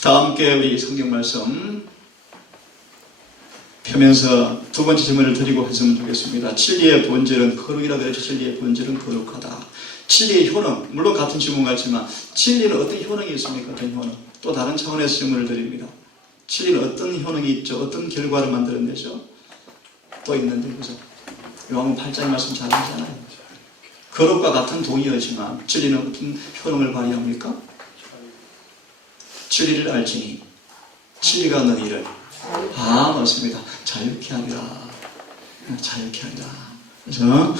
다 함께 우리 성경 말씀 펴면서 두 번째 질문을 드리고 했으면 좋겠습니다. 진리의 본질은 거룩이라 그랬죠. 진리의 본질은 거룩하다. 진리의 효능, 물론 같은 질문 같지만 진리는 어떤 효능이 있습니까? 어떤 효능? 또 다른 차원에서 질문을 드립니다. 진리는 어떤 효능이 있죠? 어떤 결과를 만들어내죠? 또 있는데, 그죠? 요한복음 8장의 말씀 잘 알잖아요. 거룩과 같은 동의어지만 진리는 어떤 효능을 발휘합니까? 진리를 알지니 진리가 너희를 맞습니다. 자유케 하리라. 자유케 하리라. 그래서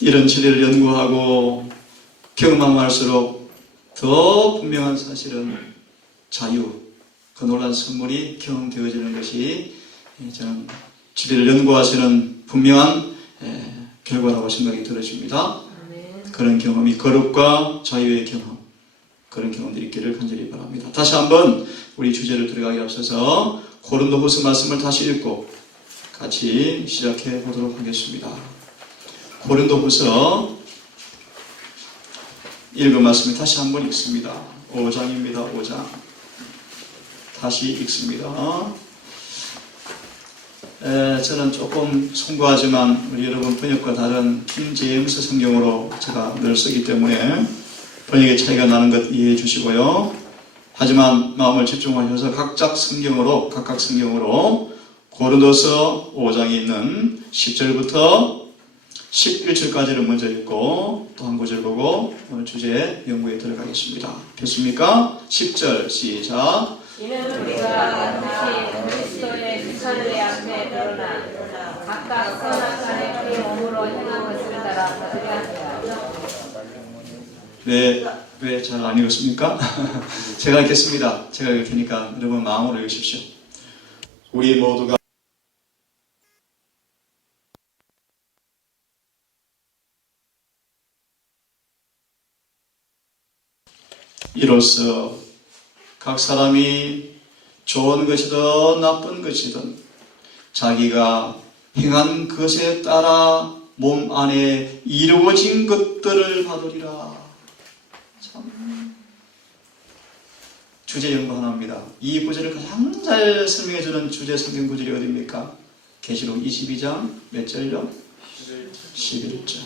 이런 진리를 연구하고 경험하면 할수록 더 분명한 사실은 자유, 그 놀라운 선물이 경험되어지는 것이 저는 진리를 연구하시는 분명한 결과라고 생각이 들어집니다. 그런 경험이 거룩과 자유의 경험, 그런 경험들이 있기를 간절히 바랍니다. 다시 한번 우리 주제를 들어가기 앞서서 고린도후서 말씀을 다시 읽고 같이 시작해 보도록 하겠습니다. 고린도후서 읽은 말씀을 다시 한번 읽습니다. 5장입니다. 5장. 다시 읽습니다. 저는 조금 송구하지만 우리 여러분 번역과 다른 킹제임스 성경으로 제가 늘 쓰기 때문에 번역의 차이가 나는 것 이해해 주시고요. 하지만 마음을 집중하셔서 각각 성경으로 고린도서 5장에 있는 10절부터 11절까지를 먼저 읽고 또 한 구절 보고 오늘 주제 연구에 들어가겠습니다. 됐습니까? 10절 시작. 이는 우리가 다시 그리스도의 지천의 앞에 드러나 각각 선한 자의 피 몸으로 행한 것을 따라 받으리라. 왜 잘 안 읽었습니까? 제가 읽겠습니다. 제가 읽을 테니까 여러분 마음으로 읽으십시오. 우리 모두가 이로써 각 사람이 좋은 것이든 나쁜 것이든 자기가 행한 것에 따라 몸 안에 이루어진 것들을 받으리라. 참 주제 연구 하나입니다. 이 구절을 가장 잘 설명해주는 주제 성경 구절이 어디입니까? 계시록 22장 몇 절요? 11절.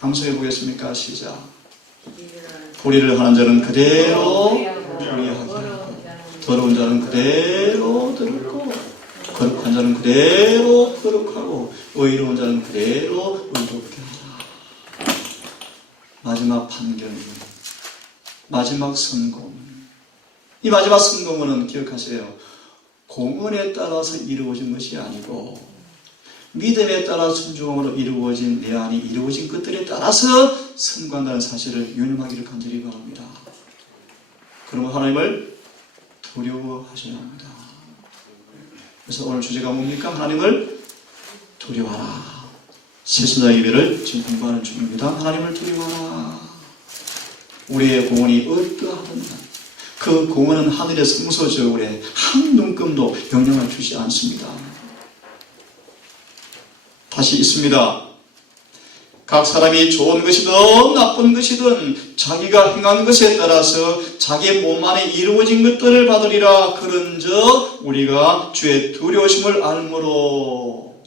함수해 보겠습니까? 시작. 불의를 하는 자는 그대로 불의하게 하고 더러운 자는 그대로 더럽고 거룩한 자는 그대로 거룩하고 의로운 자는 그대로 의롭게 하라. 마지막 판결, 마지막 선고. 이 마지막 선고문은 기억하세요. 공언에 따라서 이루어진 것이 아니고 믿음에 따라 순종함으로 이루어진 내 안이 이루어진 것들에 따라서 선고한다는 사실을 유념하기를 간절히 바랍니다. 그러면 하나님을 두려워하셔야 합니다. 그래서 오늘 주제가 뭡니까? 하나님을 두려워하라. 세순자 예배를 지금 공부하는 중입니다. 하나님을 두려워하라. 우리의 공헌이 어떠하든 그 공헌은 하늘의 성소저울에 한 눈금도 영향을 주지 않습니다. 다시 있습니다. 각 사람이 좋은 것이든 나쁜 것이든 자기가 행한 것에 따라서 자기 몸 안에 이루어진 것들을 받으리라. 그런즉 우리가 주의 두려우심을 알므로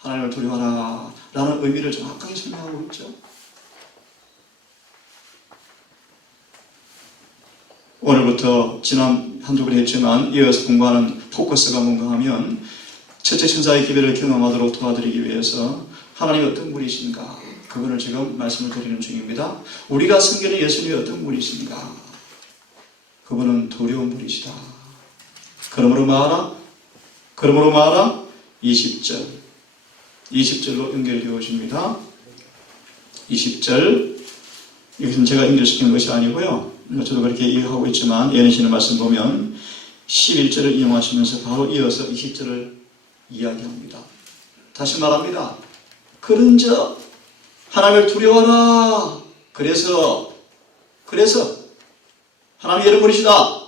하나님을 두려워하라 라는 의미를 정확하게 설명하고 있죠. 오늘부터 지난 한두 번 했지만 이어서 공부하는 포커스가 뭔가 하면 첫째 천사의 기별을 경험하도록 도와드리기 위해서 하나님이 어떤 분이신가 그분을 지금 말씀을 드리는 중입니다. 우리가 섬기는 예수님이 어떤 분이신가 그분은 두려운 분이시다. 그러므로 말하라 20절로 연결되어집니다. 20절 이것은 제가 연결시키는 것이 아니고요. 저도 그렇게 이해하고 있지만 예언하시는 말씀 보면 11절을 인용하시면서 바로 이어서 20절을 이야기합니다. 다시 말합니다. 그런즉 하나님을 두려워하라. 그래서 하나님이 이런 분이시다.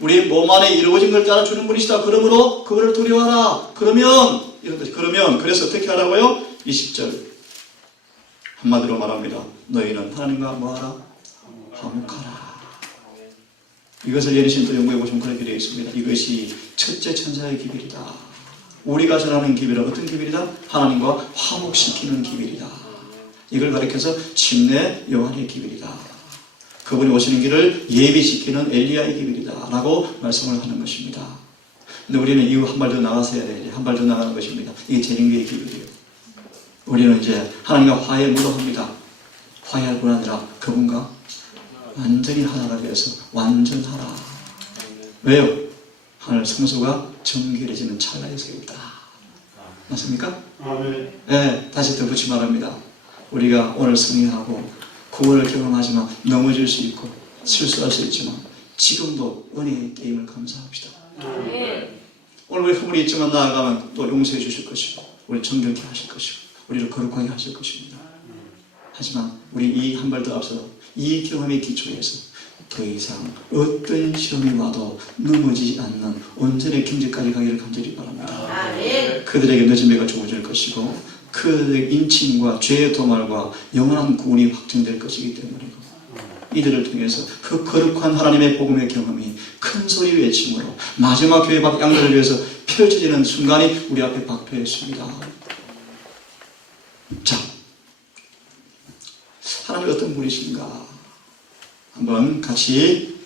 우리 몸 안에 이루어진 걸 따라 주는 분이시다. 그러므로 그분을 두려워하라. 그러면 그래서 어떻게 하라고요? 20절 한마디로 말합니다. 너희는 하나님과 뭐하라? 화목하라. 이것을 예리신 또 연구해 보시면 그렇게 되어 있습니다. 이것이 첫째 천사의 기별이다. 우리가 전하는 기별은 어떤 기별이다? 하나님과 화목시키는 기별이다. 이걸 가리켜서 침례 요한의 기별이다. 그분이 오시는 길을 예비시키는 엘리야의 기별이다 라고 말씀을 하는 것입니다. 근데 우리는 이후 한 발 더 나가서 해야 돼요. 한 발 더 나가는 것입니다. 이게 재림교의 기별이에요. 우리는 이제 하나님과 화해 무도합니다. 화해할 뿐 아니라 그분과 완전히 하나가 되어서 완전하라. 왜요? 하늘 성소가 정결해지는 찰나의 세우다. 맞습니까? 아멘. 네, 다시 덧붙이 말합니다. 우리가 오늘 승리하고 구원을 경험하지만 넘어질 수 있고 실수할 수 있지만 지금도 은혜의 게임을 감사합시다. 오늘 우리 허물이 있지만 나아가면 또 용서해 주실 것이고 우리 정결케 하실 것이고 우리를 거룩하게 하실 것입니다. 하지만 우리 이 한 발 더 앞서 이 경험의 기초에서 더 이상 어떤 시험이 와도 넘어지지 않는 온전의 경지까지 가기를 간절히 바랍니다. 그들에게 늦은 배가 주어질 것이고 그들의 인침과 죄의 도말과 영원한 구원이 확정될 것이기 때문이고 이들을 통해서 그 거룩한 하나님의 복음의 경험이 큰 소리 외침으로 마지막 교회 밖 양들을 위해서 펼쳐지는 순간이 우리 앞에 박혀있습니다. 자, 하나님 어떤 분이신가 한번 같이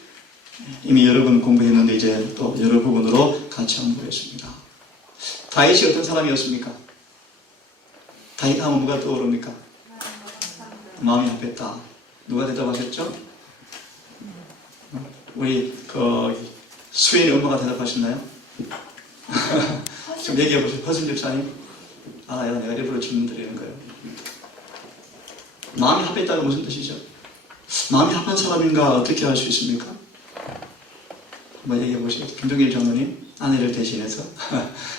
이미 여러 번 공부했는데 이제 또 여러 부분으로 같이 한번 보겠습니다. 다윗이 어떤 사람이었습니까? 다윗 하면 뭐가 떠오릅니까? 마음이 합했다. 누가 대답하셨죠? 우리 수인의 엄마가 대답하셨나요? 지금 얘기해 보세요. 허순 집사님. 알아요. 내가 일부러 질문 드리는 거예요. 마음이 합했다가 무슨 뜻이죠? 마음이 합한 사람인가 어떻게 알 수 있습니까? 한번 얘기해 보시죠. 김종길 장로님 아내를 대신해서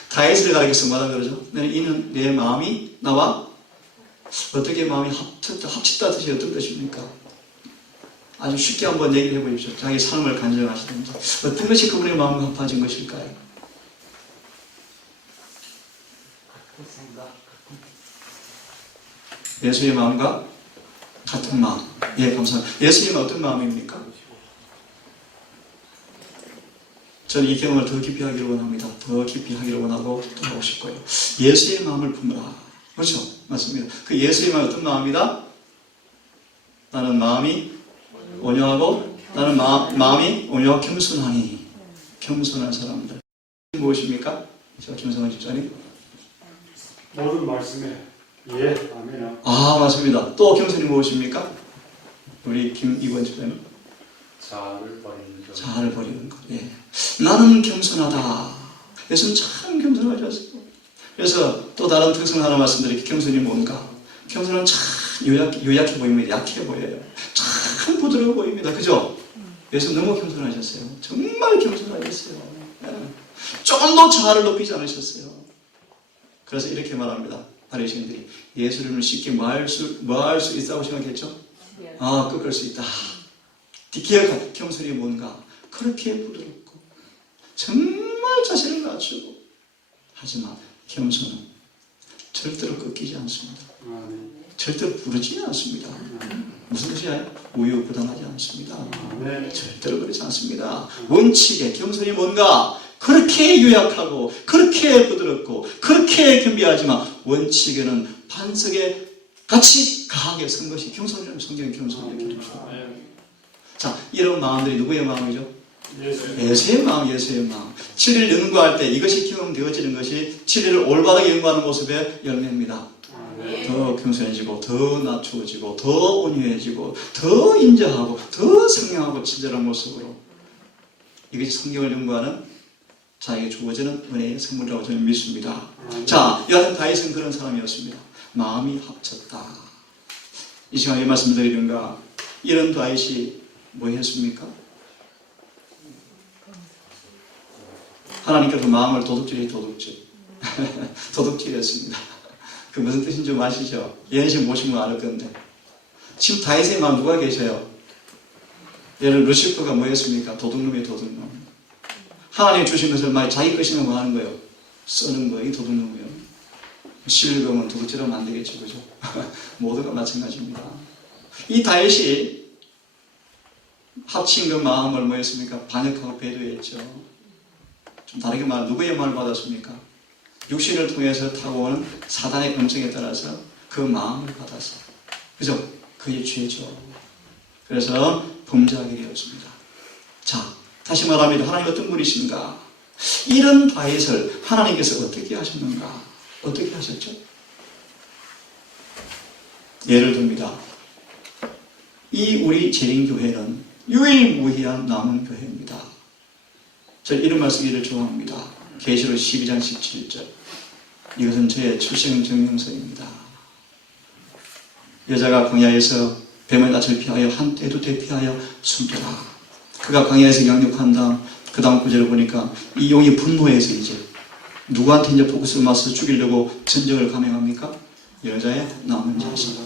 다윗을 가리켜서 뭐라 그러죠? 이는 내 마음이 나와 어떻게 마음이 합쳤다 뜻이 어떤 뜻입니까? 아주 쉽게 한번 얘기를 해보십시오. 자기 삶을 간증하시든지 어떤 것이 그분의 마음과 합해진 것일까요? 예수의 마음과 같은 마음. 예, 감사합니다. 예수님은 어떤 마음입니까? 저는 이 경험을 더 깊이 하기를 원합니다. 더 깊이 하기를 원하고 또 하고 싶고요. 예수의 마음을 품으라. 그렇죠? 맞습니다. 그 예수의 마음은 어떤 마음이다? 나는 마음이 온유하고 나는 마음이 온유하고 겸손하니. 겸손한 사람들. 무엇입니까? 저 김성환 집사님. 모든 말씀에 예, 아멘. 아, 맞습니다. 또 겸손이 무엇입니까? 우리 김이권 집사님. 자아를 버리는 것. 자아를 버리는 것. 예. 나는 겸손하다. 예수는 참 겸손하셨어요. 그래서 또 다른 특성 하나 말씀드릴게요. 겸손이 뭔가? 겸손은 참 요약해 보입니다. 약해 보여요. 참 부드러워 보입니다. 그죠? 예수 너무 겸손하셨어요. 정말 겸손하셨어요. 예. 조금도 자아를 높이지 않으셨어요. 그래서 이렇게 말합니다. 바리새인들이 예수님을 쉽게 뭐할 수 있다고 생각했죠? 아, 꺾을 수 있다. 기억하 겸손이 뭔가? 그렇게 부드럽고 정말 자신을 낮추고 하지만 겸손은 절대로 꺾이지 않습니다. 아멘. 절대로 부르지는 않습니다. 무슨 뜻이에요? 우유부단하지 않습니다. 아멘. 절대로 그렇지 않습니다. 원칙에 겸손이 뭔가? 그렇게 요약하고 그렇게 부드럽고 그렇게 겸비하지만 원칙에는 반석에 같이 강하게 선 것이 겸손이라는 성경의 겸손이에요. 자, 이런 마음들이 누구의 마음이죠? 예수의 마음, 예수의 마음. 진리를 연구할 때 이것이 경험되어지는 것이 진리를 올바르게 연구하는 모습의 열매입니다. 더 겸손해지고 더 낮추어지고 더 온유해지고 더 인자하고 더 상냥하고 친절한 모습으로 이것이 성경을 연구하는 자에게 주어지는 은혜의 선물이라고 저는 믿습니다. 자, 여하튼 다윗은 그런 사람이었습니다. 마음이 합쳤다. 이 시간에 말씀드리는가? 이런 다윗이 뭐 했습니까? 하나님께서 마음을 도둑질했습니다. 그 무슨 뜻인지 좀 아시죠? 예언신 보시면 알 건데 지금 다윗의 마음 누가 계셔요? 얘를 루시퍼가 뭐 했습니까? 도둑놈이에요, 도둑놈. 하나님 주신 것을 많이 자기 것이면 뭐 하는 거예요? 쓰는 거예요. 이 도둑놈이에요. 실검은 도둑질하면 안 되겠죠, 그죠? 모두가 마찬가지입니다. 이 다윗이 합친 그 마음을 뭐였습니까? 반역하고 배도했죠. 좀 다르게 말, 누구의 말을 받았습니까? 육신을 통해서 타고 오는 사단의 음성에 따라서 그 마음을 받아서. 그죠? 그게 죄죠. 그래서 범죄하게 되었습니다. 자, 다시 말합니다. 하나님 어떤 분이신가? 이런 다윗을 하나님께서 어떻게 하셨는가? 어떻게 하셨죠? 예를 듭니다. 이 우리 재림교회는 유일무이한 남은 교회입니다. 저는 이런 말 쓰기를 좋아합니다. 계시록 12장 17절. 이것은 저의 출생 증명서입니다. 여자가 광야에서 뱀의 낯을 피하여 한 때도 대피하여 숨더라. 그가 광야에서 양육한 다음 그 다음 구절을 보니까 이 용이 분노해서 이제 누구한테 이제 포커스를 맞춰서 죽이려고 전쟁을 감행합니까? 여자의 남은 자식.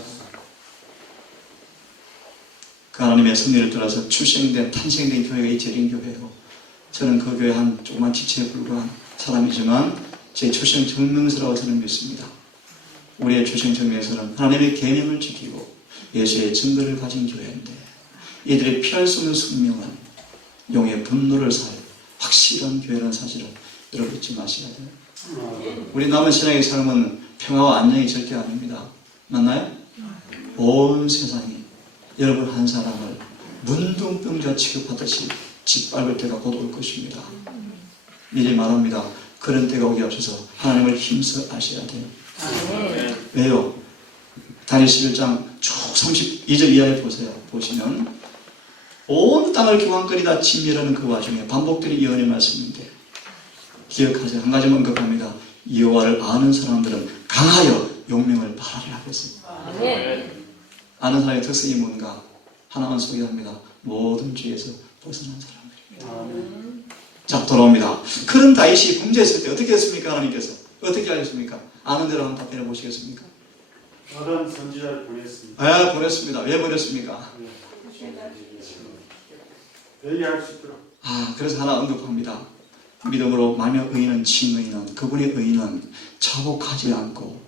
그 하나님의 섭리를 따라서 출생된 탄생된 교회가 이 재림교회고, 저는 그 교회 한 조그만 지체에 불과한 사람이지만 제 출생 증명서라고 저는 믿습니다. 우리의 출생 증명서는 하나님의 계명을 지키고 예수의 증거를 가진 교회인데, 이들의 피할 수 없는 숙명은 용의 분노를 살 확실한 교회라는 사실을 여러분 잊지 마셔야 돼요. 우리 남은 신앙의 삶은 평화와 안녕이 절대 아닙니다. 맞나요? 온 세상이 여러분 한 사람을 문둥병자 취급하듯이 짓밟을 때가 곧 올 것입니다. 미리 말합니다. 그런 때가 오기 앞서서 하나님을 힘써 아셔야 돼요. 왜요? 다니엘 11장 쭉 32절 이하에 보세요. 보시면 온 땅을 교황거리다 진멸하는 그 와중에 반복되는 예언의 말씀인데, 기억하세요. 한 가지만 언급합니다. 여호와를 아는 사람들은 강하여 용명을 바라리라 하겠습니다. 아는 사람의 특성이 뭔가? 하나만 소개합니다. 모든 죄에서 벗어난 사람들입니다. 자, 돌아옵니다. 그런 다윗이 범죄했을 때 어떻게 했습니까? 하나님께서 어떻게 하셨습니까? 아는 대로 한번 답변해 보시겠습니까? 다른 선지자를 보냈습니다. 아, 보냈습니다. 왜 보냈습니까? 회개할 수 있도록. 그래서 하나 언급합니다. 믿음으로 말며 의인은 칭의는, 그분의 의인은 자복하지 않고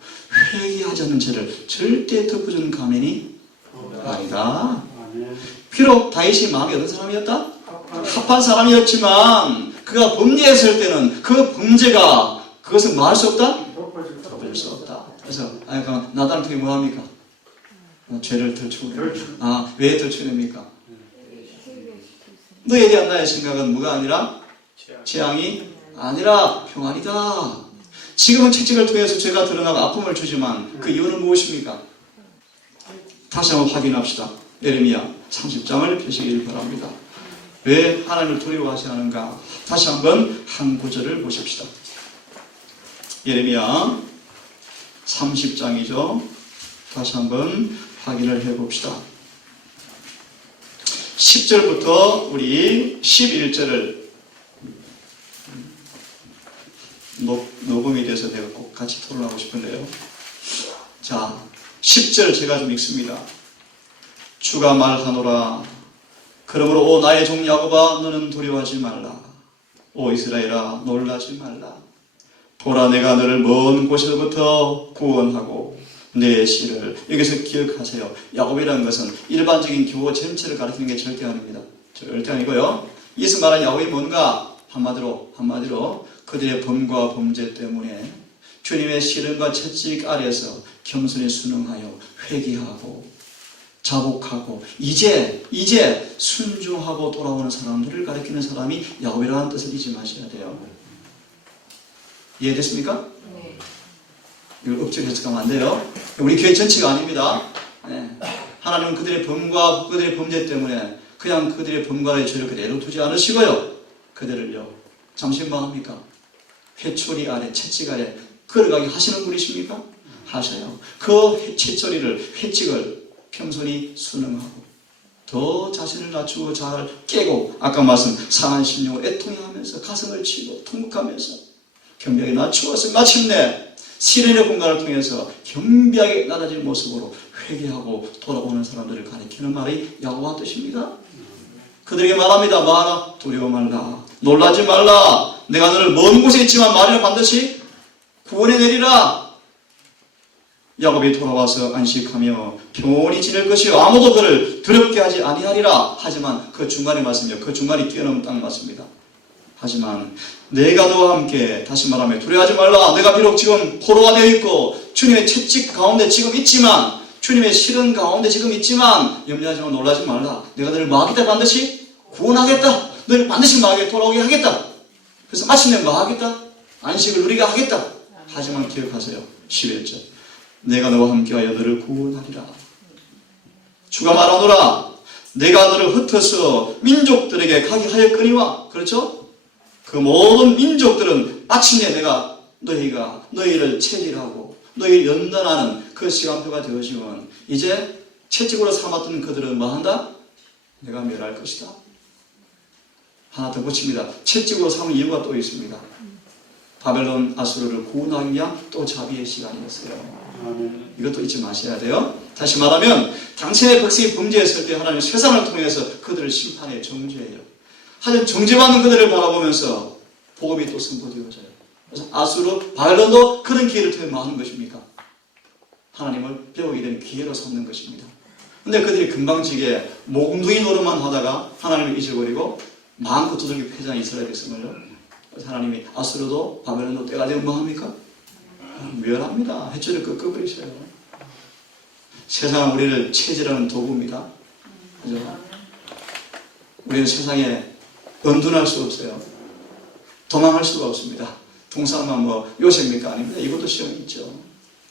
회개하지 않는 죄를 절대 덮어주는 가면이 아니다. 비록 다윗이 마음이 어떤 사람이었다? 합한 사람이었지만 그가 범죄했을 때는 그 범죄가 그것은 뭐 할 수 없다? 덮어줄 수 없다. 그래서 나단을 통해 뭐 합니까? 죄를 덜추냅니다. 왜 덜추냅니까? 너에 대한 나의 생각은 뭐가 아니라 재앙이 아니라 평안이다. 지금은 채찍을 통해서 죄가 드러나고 아픔을 주지만 그 이유는 무엇입니까? 다시 한번 확인합시다. 예레미야 30장을 펴시길 바랍니다. 왜 하나님을 두려워하지 않은가? 다시 한번 한 구절을 보십시다. 예레미야 30장이죠. 다시 한번 확인을 해봅시다. 10절부터 우리 11절을 녹음이 돼서 내가 꼭 같이 토론하고 싶은데요. 자, 10절 제가 좀 읽습니다. 주가 말하노라. 그러므로 오 나의 종 야곱아, 너는 두려워하지 말라. 오 이스라엘아, 놀라지 말라. 보라, 내가 너를 먼 곳에서부터 구원하고 내 씨를. 여기서 기억하세요. 야곱이라는 것은 일반적인 교회 전체를 가리키는 게 절대 아닙니다. 절대 아니고요. 이것을 말하는 야곱이 뭔가? 한마디로 그들의 범과 범죄 때문에 주님의 시름과 채찍 아래서 겸손히 순응하여 회개하고 자복하고 이제 순종하고 돌아오는 사람들을 가리키는 사람이 야곱이라는 뜻을 잊지 마셔야 돼요. 이해됐습니까? 네. 이걸 억지로 해석하면 안 돼요. 우리 교회 전체가 아닙니다. 네. 하나님은 그들의 범과 그들의 범죄 때문에 그냥 그들의 범과의 죄를 그대로 두지 않으시고요. 그들을요, 잠시 뭐 합니까? 회초리 아래, 채찍 아래 걸어가게 하시는 분이십니까? 하셔요. 그 채찍을 겸손히 순응하고 더 자신을 낮추고 잘 깨고, 아까 말씀 상한 심령을 애통해하면서 가슴을 치고 통곡하면서 겸비하게 낮추어서 마침내 시련의 공간을 통해서 겸비하게 낮아진 모습으로 회개하고 돌아오는 사람들을 가리키는 말이 야고보의 뜻입니다. 그들에게 말합니다. 말아, 두려워 말라, 놀라지 말라. 내가 너를 먼 곳에 있지만 말이라 반드시 구원해 내리라. 야곱이 돌아와서 안식하며 평온히 지낼 것이요 아무도 그를 두렵게 하지 아니하리라. 하지만 그 중간에 말씀이요, 그 중간이 뛰어넘은 딱 맞습니다. 하지만 내가 너와 함께, 다시 말하면 두려워하지 말라. 내가 비록 지금 포로가 되어 있고 주님의 채찍 가운데 지금 있지만, 주님의 실은 가운데 지금 있지만 염려하지 말고 놀라지 말라. 내가 너를 마하겠다. 반드시 구원하겠다. 너를 반드시 마하게 돌아오게 하겠다. 그래서 마침내 마하겠다. 안식을 누리게 하겠다. 하지만 기억하세요. 11절. 내가 너와 함께하여 너를 구원하리라. 주가 말하노라. 내가 너를 흩어서 민족들에게 가게 하였거니와. 그렇죠? 그 모든 민족들은 마침내 내가 너희를 체질하고 너희를 연단하는 그 시간표가 되어지면 이제 채찍으로 삼았던 그들은 뭐 한다? 내가 멸할 것이다. 하나 더 붙입니다. 채찍으로 삼은 이유가 또 있습니다. 바벨론 아수르를 구원하기 위한 또 자비의 시간이었어요. 이것도 잊지 마셔야 돼요. 다시 말하면 당신의 백성이 범죄했을 때 하나님 세상을 통해서 그들을 심판해 정죄해요. 하지만 정죄받는 그들을 바라보면서 복음이 또 선포되어져요. 그래서 아수르, 바벨론도 그런 기회를 통해 뭐 하는 것입니까? 하나님을 배우게 되는 기회로 삼는 것입니다. 근데 그들이 금방지게 몽둥이 노릇만 하다가 하나님을 잊어버리고 마음껏 두들겨 패자는 이스라엘 백성을요. 하나님이 아수르도 바벨론도 때가 되면 뭐 합니까? 멸합니다. 해초를 꺾어버리셔요. 세상은 우리를 체질하는 도구입니다. 그죠? 우리는 세상에 은둔할 수 없어요. 도망할 수가 없습니다. 동사만 뭐 요셉입니까? 아닙니다. 이것도 시험이 있죠.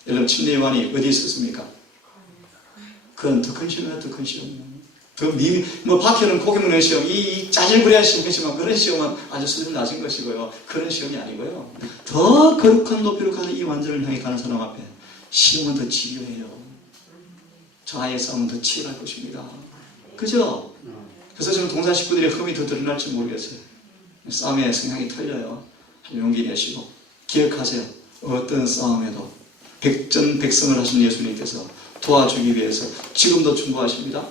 여러분 침례 요한이 어디 있었습니까? 그건 더 큰 시험이야. 더 큰 시험이야. 박혀는 고기 먹는 시험, 이 짜질구리한 시험이지만 그런 시험은 아주 수준 낮은 것이고요. 그런 시험이 아니고요. 더 거룩한 높이로 가는 이 완전을 향해 가는 사람 앞에 시험은 더 지겨해요. 자아의 싸움은 더 치열할 것입니다. 그죠? 그래서 지금 동사 식구들의 흠이 더 드러날지 모르겠어요. 싸움의 성향이 틀려요. 용기 내시고 기억하세요. 어떤 싸움에도 백전백승을 하신 예수님께서 도와주기 위해서 지금도 충고하십니다.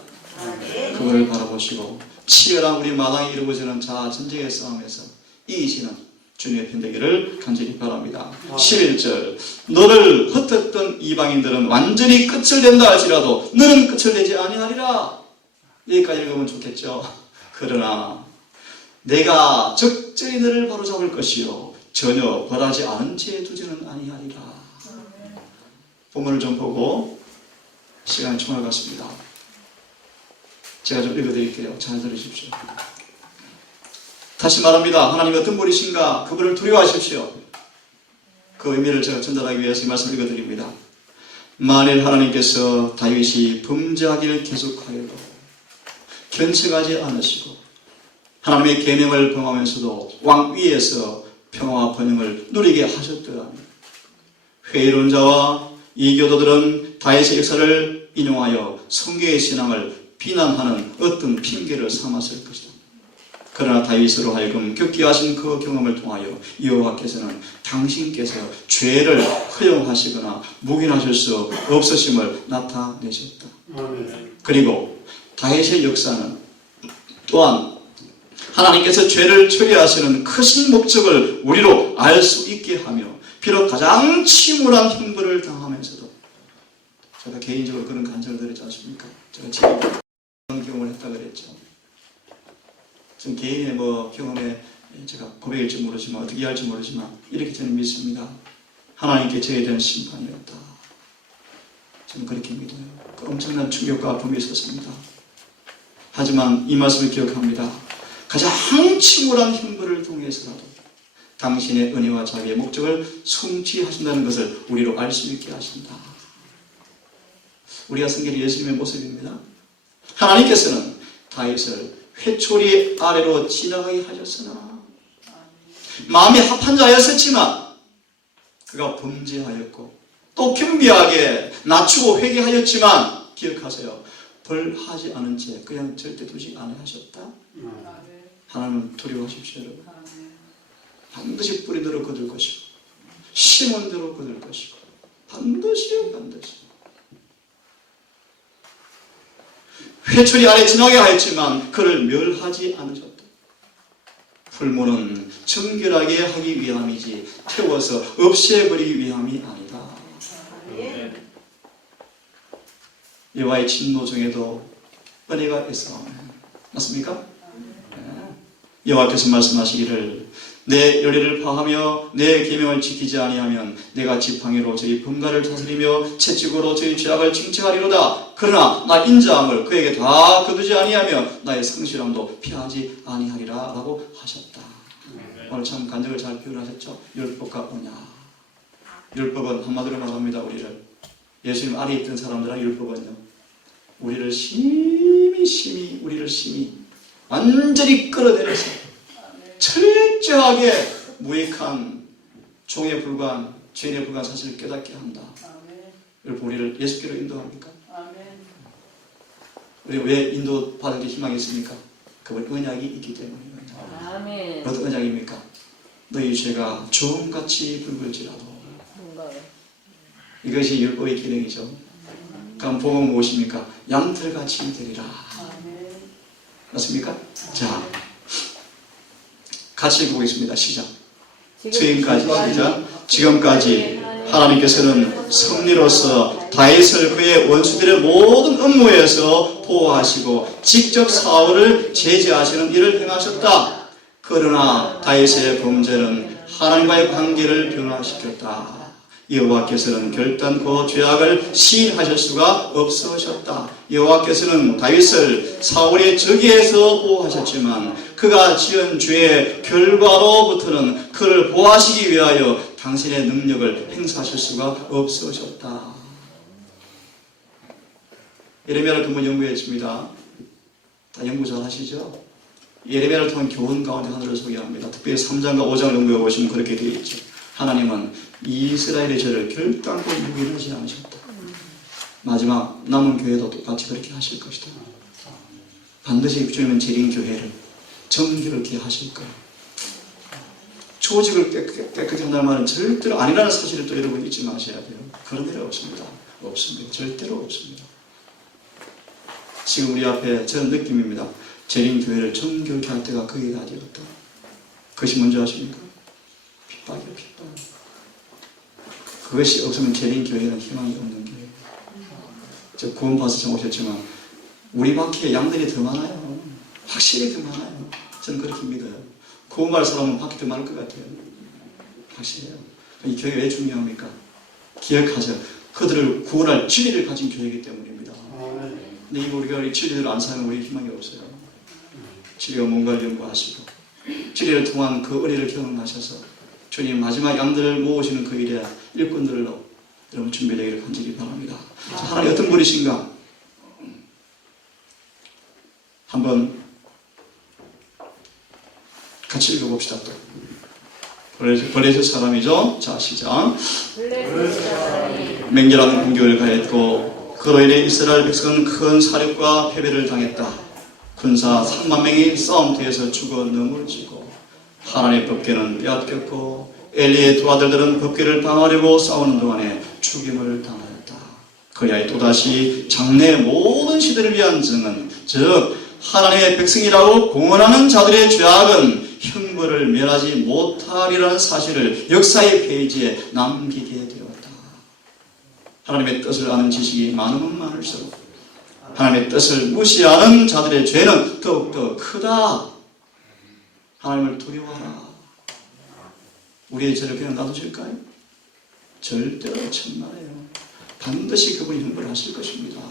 그걸 바라보시고 치열한 우리 마당에 이루어지는 자아 전쟁의 싸움에서 이기시는 주님의 편되기를 간절히 바랍니다. 11절. 너를 흩었던 이방인들은 완전히 끝을 낸다 할지라도 너는 끝을 내지 아니하리라. 여기까지 읽으면 좋겠죠. 그러나 내가 적절히 너를 바로잡을 것이요 전혀 벌하지 않은 채 두지는 아니하리라. 본문을 좀 보고 시간이 총알 같습니다. 제가 좀 읽어드릴게요. 잘 들으십시오. 다시 말합니다. 하나님이 어떤 분이신가? 그분을 두려워하십시오. 그 의미를 제가 전달하기 위해서 이 말씀을 읽어드립니다. 만일 하나님께서 다윗이 범죄하기를 계속하여도 견책하지 않으시고 하나님의 계명을 범하면서도 왕 위에서 평화와 번영을 누리게 하셨더라면 회의론자와 이교도들은 다윗의 역사를 인용하여 성경의 신앙을 비난하는 어떤 핑계를 삼았을 것이다. 그러나 다윗으로 하여금 겪게 하신 그 경험을 통하여 여호와께서는 당신께서 죄를 허용하시거나 묵인하실 수 없으심을 나타내셨다. 그리고 다윗의 역사는 또한 하나님께서 죄를 처리하시는 크신 목적을 우리로 알 수 있게 하며 비록 가장 침울한 형벌을 당하면서도 제가 개인적으로 그런 간증을 드렸지 않습니까? 제가 지금 그런 경험을 했다 그랬죠. 전 개인의 경험에 제가 고백일지 모르지만 어떻게 할지 모르지만 이렇게 저는 믿습니다. 하나님께 저에 대한 심판이었다. 저는 그렇게 믿어요. 그 엄청난 충격과 아픔이 있었습니다. 하지만 이 말씀을 기억합니다. 가장 침울한 형벌을 통해서라도 당신의 은혜와 자비의 목적을 성취하신다는 것을 우리로 알 수 있게 하신다. 우리가 섬기는 예수님의 모습입니다. 하나님께서는 다윗을 회초리 아래로 지나가게 하셨으나 마음이 합한 자였었지만 그가 범죄하였고 또 겸비하게 낮추고 회개하였지만 기억하세요. 벌하지 않은 채 그냥 절대 두지 않으셨다. 하나님은 두려워하십시오. 여러분. 반드시 뿌리대로 거둘 것이고 심은 대로 거둘 것이고 반드시 회초리 아래 지나게 하였지만 그를 멸하지 않으셨다. 풀무는 정결하게 하기 위함이지 태워서 없애버리기 위함이 아니다. 여호와의 진노 중에도 은혜가 있어. 맞습니까? 여호와께서 말씀하시기를 내 열의를 파하며 내 계명을 지키지 아니하면 내가 지팡이로 저희 범가를 다스리며 채찍으로 저희 죄악을 징책하리로다. 그러나 나 인자함을 그에게 다 거두지 아니하며 나의 성실함도 피하지 아니하리라 라고 하셨다. 오늘 참 간증을 잘 표현하셨죠? 율법과 언약. 율법은 한마디로 말합니다. 우리를 예수님 아래 있던 사람들은 율법은요, 우리를 심히 완전히 끌어내려서 철저하게 무익한 종에 불과한 죄인에 불과한 사실을 깨닫게 한다. 여러분, 우리를 예수께로 인도합니까? 우리 왜 인도 받을 게 희망이 있습니까? 그건 언약이 있기 때문입니다. 아멘. 어떤 언약입니까? 너희 죄가 주홍같이 붉을지라도. 이것이 율법의 기능이죠. 그럼 복음은 무엇입니까? 양털같이 되리라. 맞습니까? 자, 같이 읽어보겠습니다. 시작. 지금까지 하나님께서는 섭리로서 다윗을 그의 원수들의 모든 업무에서 보호하시고 직접 사울을 제지하시는 일을 행하셨다. 그러나 다윗의 범죄는 하나님과의 관계를 변화시켰다. 여호와께서는 결단코 죄악을 시인하실 수가 없으셨다. 여호와께서는 다윗을 사울의 적에서 보호하셨지만 그가 지은 죄의 결과로부터는 그를 보호하시기 위하여 당신의 능력을 행사하실 수가 없으셨다. 예레미야를 한번 연구했습니다. 다 연구 잘 하시죠? 예레미야를 통한 교훈 가운데 하나를 소개합니다. 특별히 3장과 5장을 연구해 보시면 그렇게 되어 있죠. 하나님은 이스라엘의 죄를 결단코 묵인하지 않으셨다. 마지막 남은 교회도 똑같이 그렇게 하실 것이다. 반드시 주님은 재림 교회를 정결케 하실 거예요. 조직을 깨끗하게 한다는 말은 절대로 아니라는 사실을 또 여러분 잊지 마셔야 돼요. 그런 일 없습니다. 없습니다. 절대로 없습니다. 지금 우리 앞에 저는 느낌입니다. 재림 교회를 정결케 할 때가 거의 다 되었다. 그것이 뭔지 아십니까? 핍박이요, 핍박. 그것이 없으면 재림 교회는 희망이 없는 교회. 저 구원받아서 참 오셨지만 우리밖에 양들이 더 많아요. 확실히 더 많아요. 저는 그렇게 믿어요. 구원받을 사람은 밖에 더 많을 것 같아요. 확실해요. 이 교회가 왜 중요합니까? 기억하죠. 그들을 구원할 진리를 가진 교회이기 때문입니다. 근데 우리가 이 진리를 안 사면 우리 희망이 없어요. 진리가 뭔가를 연구하시고 진리를 통한 그 은혜를 경험하셔서 주님 마지막 양들을 모으시는 그 일에 일꾼들로 여러분 준비되기를 간절히 바랍니다. 자, 하나님 어떤 분이신가? 한번 같이 읽어봅시다. 또 블레셋 사람이죠. 자, 시작. 맹렬한 공격을 가했고 그로 인해 이스라엘 백성은 큰 사륙과 패배를 당했다. 군사 3만 명이 싸움터에서 죽어 넘어지고 하나님의 법궤는 빼앗겼고 엘리의 두 아들들은 법궤를 방하려고 싸우는 동안에 죽임을 당하였다. 그리하여 또다시 장래 모든 시대를 위한 증언, 즉 하나님의 백성이라고 공언하는 자들의 죄악은 형벌을 면하지 못하리라는 사실을 역사의 페이지에 남기게 되었다. 하나님의 뜻을 아는 지식이 많으면 많을수록 하나님의 뜻을 무시하는 자들의 죄는 더욱더 크다. 하나님을 두려워하라. 우리의 죄를 그냥 놔두실까요? 절대로 천만에요. 반드시 그분이 형벌하실 것입니다.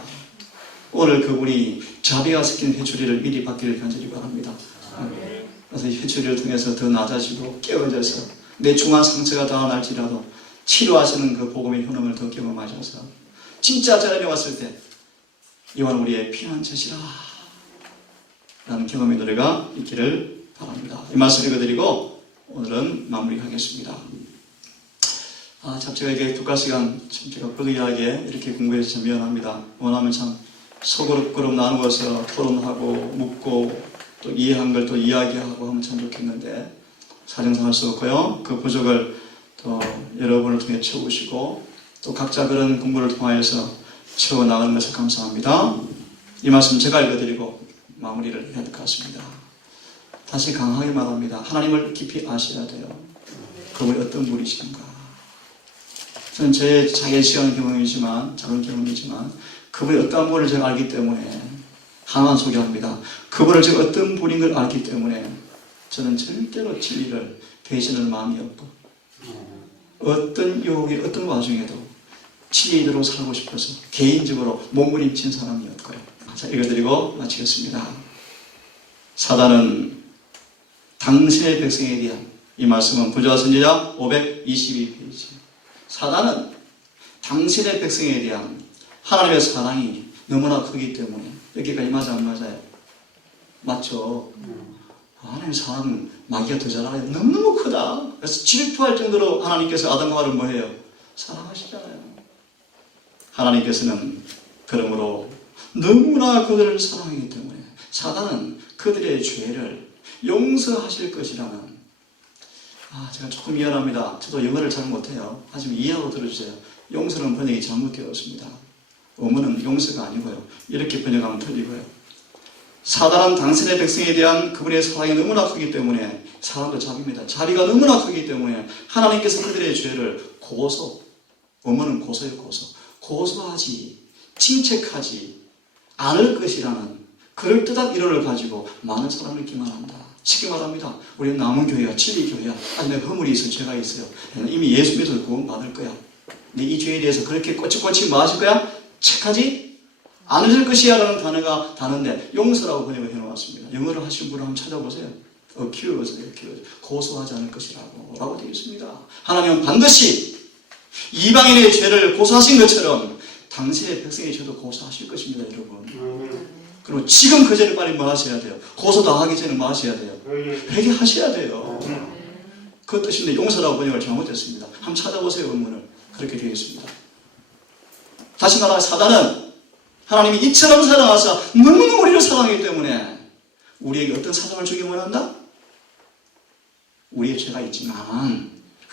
오늘 그분이 자비가 섞인 회초리를 미리 받기를 간절히 바랍니다. 그래서 이 회초리를 통해서 더 낮아지고 깨어져서 내 중한 상처가 다 날지라도 치료하시는 그 복음의 효능을 더 경험하셔서 진짜 자연에 왔을 때 이wan 우리의 피난처시라 라는 경험의 노래가 있기를 바랍니다. 이 말씀 읽어드리고 오늘은 마무리하겠습니다. 참 제가 이게 두 시간 참 제가 불리하게 이렇게 공부해서 참 미안합니다. 원하면 참 소그룹 나누어서 토론하고 묻고 또 이해한 걸 또 이야기하고 하면 참 좋겠는데 사정상 할 수 없고요. 그 부족을 또 여러분을 통해 채우시고 또 각자 그런 공부를 통하여서 채워나가는 것을 감사합니다. 이 말씀 제가 읽어드리고 마무리를 해야 될 것 같습니다. 다시 강하게 말합니다. 하나님을 깊이 아셔야 돼요. 그분이 어떤 분이신가. 저는 제 작은 시간 경험이지만 작은 경험이지만 그분이 어떤 분을 제가 알기 때문에 하나만 소개합니다. 그분을 제가 어떤 분인 걸 알기 때문에 저는 절대로 진리를 배신할 마음이 없고 어떤 유혹이 어떤 와중에도 진리대로 살고 싶어서 개인적으로 몸부림친 사람이었고요. 자, 읽어드리고 마치겠습니다. 사단은 당신의 백성에 대한, 이 말씀은 부조와 선지자 522페이지. 사단은 당신의 백성에 대한 하나님의 사랑이 너무나 크기 때문에, 여기까지 맞아 안 맞아요? 맞죠? 하나님 사랑은 마귀가 더 잘 알아요. 너무너무 크다. 그래서 질투할 정도로 하나님께서 아담과 하와를 뭐해요? 사랑하시잖아요. 하나님께서는 그러므로 너무나 그들을 사랑하기 때문에 사단은 그들의 죄를 용서하실 것이라는, 제가 조금 미안합니다. 저도 영어를 잘 못해요. 하지만 이해하고 들어주세요. 용서는 번역이 잘못되었습니다. 어머는 용서가 아니고요. 이렇게 번역하면 틀리고요. 사단은 당신의 백성에 대한 그분의 사랑이 너무나 크기 때문에, 사랑도 자비입니다. 자비가 너무나 크기 때문에 하나님께서 그들의 죄를 어머는 고소예요. 고소하지, 칭책하지 않을 것이라는 그럴듯한 이론을 가지고 많은 사람을 기만한다. 쉽게 말합니다. 우리는 남은 교회야, 진리 교회야. 아니, 내가 허물이 있어, 죄가 있어요. 이미 예수 믿어서 구원 받을 거야. 근데 이 죄에 대해서 그렇게 꼬치꼬치 뭐 하실 거야? 책하지 않으실 것이야 라는 단어가 다른데 용서라고 번역을 해놓았습니다. 영어를 하신 분을 한번 찾아보세요. accuse. 고소하지 않을 것이라고 라고 되어 있습니다. 하나님은 반드시 이방인의 죄를 고소하신 것처럼 당신의 백성의 죄도 고소하실 것입니다, 여러분. 그리고 지금 그 전에 빨리 뭐 하셔야 돼요? 고소 당하기 전에 뭐 하셔야 돼요? 회개하셔야 돼요. 그 뜻인데 용서라고 번역을 잘못했습니다. 한번 찾아보세요, 원문을. 그렇게 되어 있습니다. 다시 말하면 사단은 하나님이 이처럼 사랑하사 너무너무 우리를 사랑하기 때문에 우리에게 어떤 사랑을 주기 원한다? 우리의 죄가 있지만,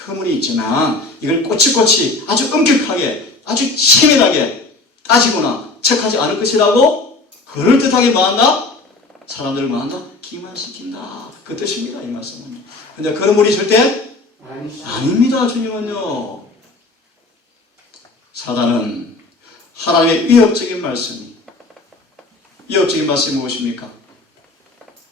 허물이 있지만 이걸 꼬치꼬치 아주 엄격하게, 아주 치밀하게 따지거나 책하지 않을 것이라고 그럴듯하게 뭐한다? 사람들을 뭐한다? 기만시킨다. 그 뜻입니다, 이 말씀은. 근데 그런 분이 절대 아닙니다, 주님은요. 사단은 하나님의 위협적인 말씀이, 위협적인 말씀이 무엇입니까?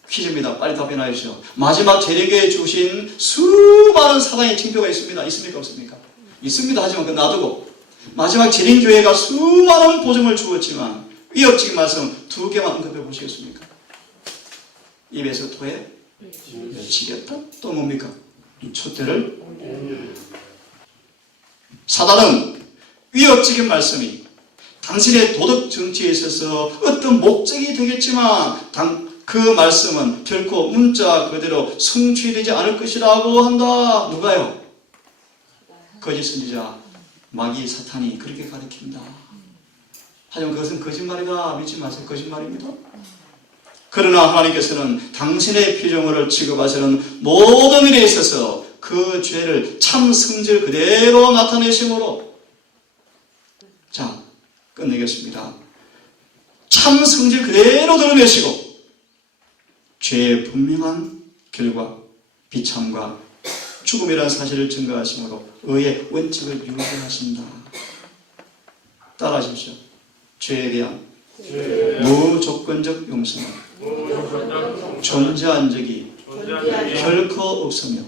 퀴즈입니다. 빨리 답변해 주시죠. 마지막 재림교회에 주신 수많은 사단의 징표가 있습니다. 있습니까? 없습니까? 있습니다. 하지만 그건 놔두고 마지막 재림교회가 수많은 보증을 주었지만 위협적인 말씀 두 개만 언급해 보시겠습니까? 입에서 토해 멸치겠다. 또 뭡니까? 촛대를. 사단은 위협적인 말씀이 당신의 도덕 정치에 있어서 어떤 목적이 되겠지만 그 말씀은 결코 문자 그대로 성취되지 않을 것이라고 한다. 누가요? 거짓 선지자 마귀 사탄이 그렇게 가르친다. 하지만 그것은 거짓말이다. 믿지 마세요. 거짓말입니다. 그러나 하나님께서는 당신의 피조물을 취급하시는 모든 일에 있어서 그 죄를 참 성질 그대로 나타내심으로, 자, 끝내겠습니다. 참 성질 그대로 드러내시고 죄의 분명한 결과, 비참과 죽음이라는 사실을 증거하심으로 의의 원칙을 유지하신다. 따라하십시오. 죄에 대한 무조건적 용서는 존재한 적이 결코 없으며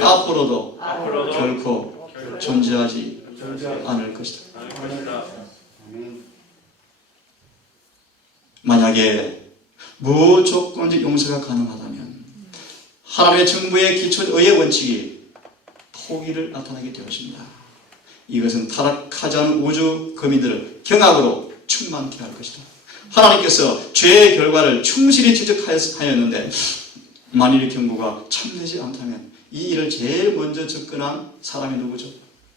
앞으로도 결코 존재하지 않을 것이다. 만약에 무조건적 용서가 가능하다면 하나님의 정부의 기초 의의 원칙이 포기를 나타내게 되었습니다. 이것은 타락하지 않은 우주 거민들을 경악으로 충만케 할 것이다. 하나님께서 죄의 결과를 충실히 지적하였는데 만일 경고가 참되지 않다면 이 일을 제일 먼저 접근한 사람이 누구죠?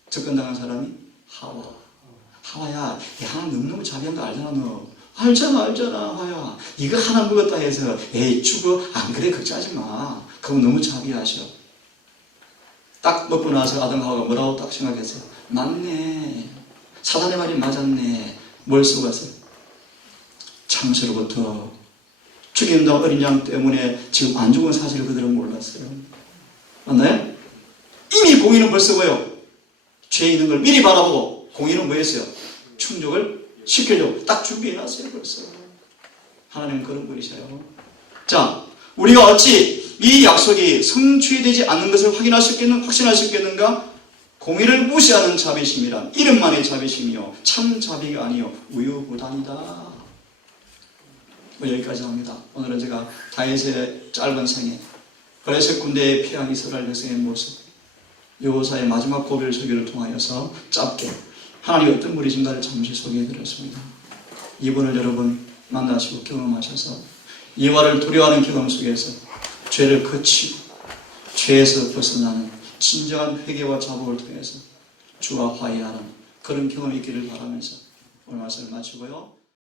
접근당한 사람이 하와야. 하나님 너무너무 자비한 거 알잖아. 너 알잖아 하와야. 이거 하나 먹었다 해서 에이 죽어? 안 그래, 걱정하지 마. 그건 너무 자비하셔. 딱 먹고 나서 아담 하와가 뭐라고 딱 생각했어요? 맞네, 사단의 말이 맞았네. 뭘 속았어요? 창세로부터 죽인다고 어린 양 때문에 지금 안 죽은 사실을 그들은 몰랐어요. 맞나요? 이미 공의는 벌써 뭐요? 죄 있는 걸 미리 바라보고 공의는 뭐 했어요? 충족을 시켜줘. 딱 준비해놨어요 벌써. 하나님은 그런 분이셔요. 자, 우리가 어찌 이 약속이 성취되지 않는 것을 확신할 수 있겠는가? 공의를 무시하는 자비심이란 이름만의 자비심이요 참 자비가 아니요 우유부단이다. 여기까지 합니다. 오늘은 제가 다윗의 짧은 생애, 그래서 군대에 피한 이스라엘 백성의 모습, 여호사의 마지막 고별 설교를 통하여서 짧게 하나님이 어떤 분이신가를 잠시 소개해드렸습니다. 이분을 여러분 만나시고 경험하셔서 이와를 두려워하는 경험 속에서 죄를 거치고 죄에서 벗어나는 진정한 회개와 자복을 통해서 주와 화해하는 그런 경험이 있기를 바라면서 오늘 말씀을 마치고요.